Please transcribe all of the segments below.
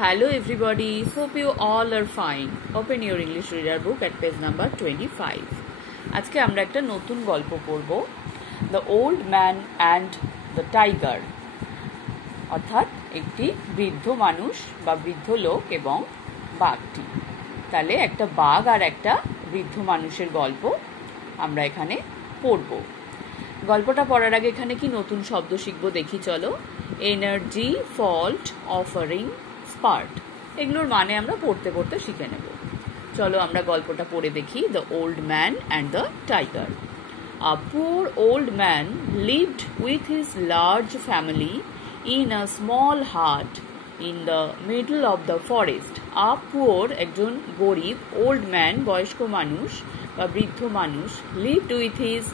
Hello everybody, hope you all are fine. Open your English reader book at page number 25. আজকে আমরা একটা নতুন গল্প পড়ব, The Old Man and the Tiger. অর্থাৎ একটি বৃদ্ধ মানুষ বা বৃদ্ধ লোক এবং বাঘটি। তাহলে একটা বাঘ আর একটা বৃদ্ধ মানুষের গল্প আমরা এখানে পড়ব। গল্পটা পড়ার আগে এখানে কি নতুন শব্দ শিখব দেখি চলো। এনার্জি, ফল্ট, অফারিং, স্পার্ট, এগুলোর মানে আমরা পড়তে পড়তে শিখে নেব। চলো আমরা গল্পটা পড়ে দেখি। The old man and the tiger. A poor old man lived with his large family in a small hut in the middle of the forest. A poor, একজন গরিব, old man, বয়স্ক মানুষ বা বৃদ্ধ মানুষ, lived with his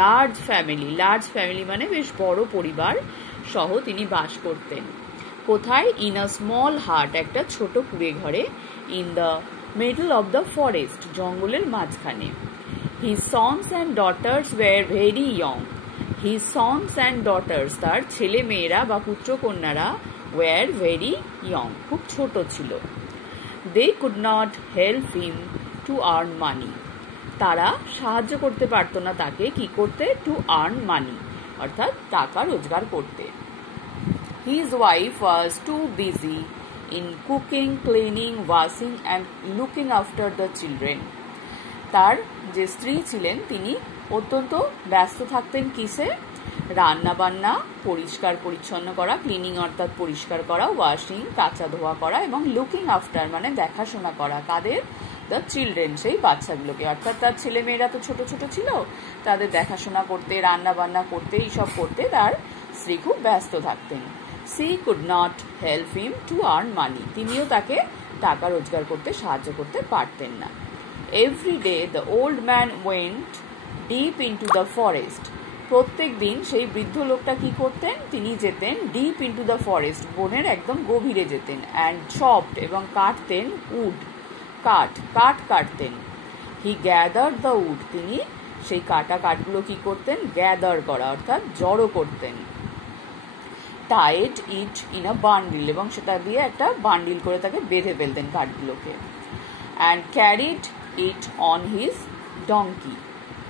large family. Large family মানে বেশ বড় পরিবার সহ তিনি বাস করতেন। কোথায়? ইন আ স্মল হাট, একটা ছোট কুঁড়ে ঘরে। In the middle of the forest, জঙ্গলের মাঝখানে। His sons and daughters were very young. His sons and daughters, তার ছেলে মেয়েরা বা পুত্রকন্যারা, ওয়ার ভেরি ইয়ং, খুব ছোট ছিল। They could not help him to earn money, তারা সাহায্য করতে পারতো না তাকে কি করতে? টু আর্ন মানি, অর্থাৎ টাকা রোজগার করতে। His wife was too busy in cooking, cleaning, washing and looking after the children. তার যে স্ত্রী ছিলেন তিনি অত্যন্ত ব্যস্ত থাকতেন কিসে? রান্না বান্না, পরিষ্কার পরিচ্ছন্ন করা, ক্লিনিং অর্থাৎ পরিষ্কার করা, ওয়াশিং কাঁচা ধোয়া করা, এবং লুকিং আফটার মানে দেখাশোনা করা। কাদের? দ্য চিলড্রেন, সেই বাচ্চাগুলোকে। অর্থাৎ তার ছেলে মেয়েরা তো ছোট ছোট ছিল, তাদের দেখাশোনা করতে, রান্না বান্না করতে, এইসব করতে তার স্ত্রী খুব ব্যস্ত থাকতেন। She could not help him to earn money, তিনিও তাকে টাকা রোজগার করতে সাহায্য করতে পারতেন না। Every day the old man went deep into the forest. প্রত্যেক দিন সেই বৃদ্ধ লোকটা কি করতেন? তিনি যেতেন ডিপ ইন্টু দ্য ফরেস্ট, বনের একদম গভীরে যেতেন। অ্যান্ড চপড, এবং কাটতেন উড, কাঠ কাটতেন। হি গ্যাদার দ্য উড, তিনি সেই কাটা কাঠগুলো কি করতেন? গ্যাদার করা অর্থাৎ জড়ো করতেন। Tied it in a bundle, এবং সেটা দিয়ে একটা বান্ডিল করে তাকে বেঁধে ফেলতেন কাঠগুলোকে। And carried it on his donkey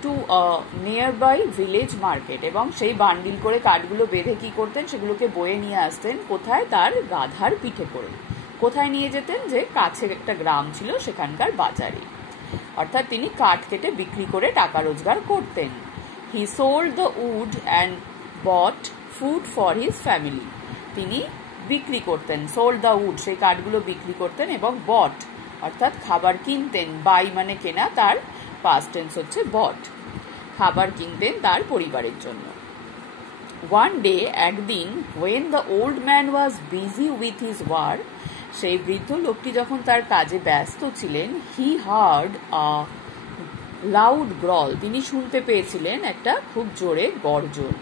to a nearby village market, এবং সেই বান্ডিল করে কাঠগুলো বেঁধে কি করতেন? সেগুলোকে বয়ে নিয়ে আসতেন কোথায়? তার গাধার পিঠে করে। কোথায় নিয়ে যেতেন? যে কাছে একটা গ্রাম ছিল সেখানকার বাজারে। অর্থাৎ তিনি কাঠ কেটে বিক্রি করে টাকা রোজগার করতেন। He sold the wood and bought food for his family, তিনি বিক্রি করতেন। সোল্ড দ্য উড, সেই কাঠগুলো বিক্রি করতেন, এবং বট অর্থাৎ খাবার কিনতেন। বাই মানে কেনা, তার পাস্ট টেন্স হচ্ছে বট। খাবার কিনতেন তার পরিবারের জন্য। ওয়ান ডে, একদিন, when the old man was busy with his work, সেই বৃদ্ধ লোকটি যখন তার কাজে ব্যস্ত ছিলেন, হি হার্ড আ লাউড গ্রল, তিনি শুনতে পেয়েছিলেন একটা খুব জোরে গর্জন।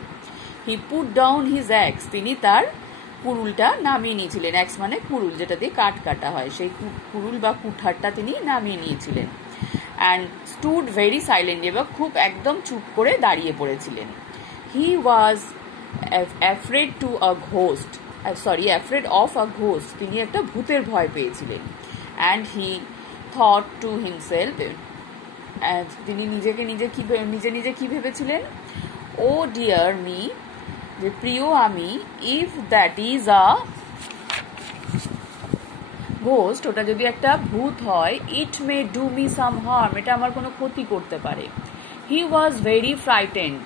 হি পুট ডাউন হিজ অ্যাক্স, তিনি তার কুড়ুলটা নামিয়ে নিয়েছিলেন। অ্যাক্স মানে কুড়ুল, যেটা দিয়ে কাঠ কাটা হয়, সেই কুড়ুল বা কুঠারটা তিনি নামিয়ে নিয়েছিলেন। অ্যান্ড স্টুড ভেরি সাইলেন্ট, এবং খুব একদম চুপ করে দাঁড়িয়ে পড়েছিলেন। He was afraid to a ghost, afraid of a ghost, তিনি একটা ভূতের ভয় পেয়েছিলেন। And he thought to himself, তিনি নিজে কি ভেবেছিলেন? ও ডিয়ার মি, যে প্রিয় আমি, if that is a ghost, ওটা যদি একটা ভূত হয়, it may do me some harm, এটা আমার কোনো ক্ষতি করতে পারে। হি ওয়াজ ভেরি ফ্রাইটেন্ড,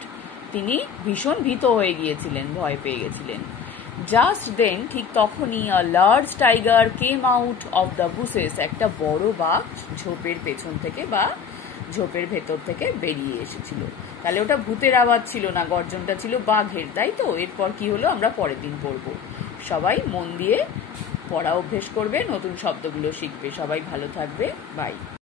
তিনি ভীষণ ভীত হয়ে গিয়েছিলেন, ভয় পেয়ে গেছিলেন। জাস্ট দেন, ঠিক তখনই, a large tiger came out of the bushes, একটা বড় বাঘ ঝোপের পেছন থেকে বা ঝোপের ভেতর থেকে বেরিয়ে এসেছিল। তাহলে ওটা ভূতের আওয়াজ ছিল না, গর্জনটা ছিল বাঘের, তাই তো? এরপর কি হলো আমরা পরের দিন পড়ব। সবাই মন দিয়ে পড়া অভ্যেস করবে, নতুন শব্দগুলো শিখবে। সবাই ভালো থাকবে, বাই।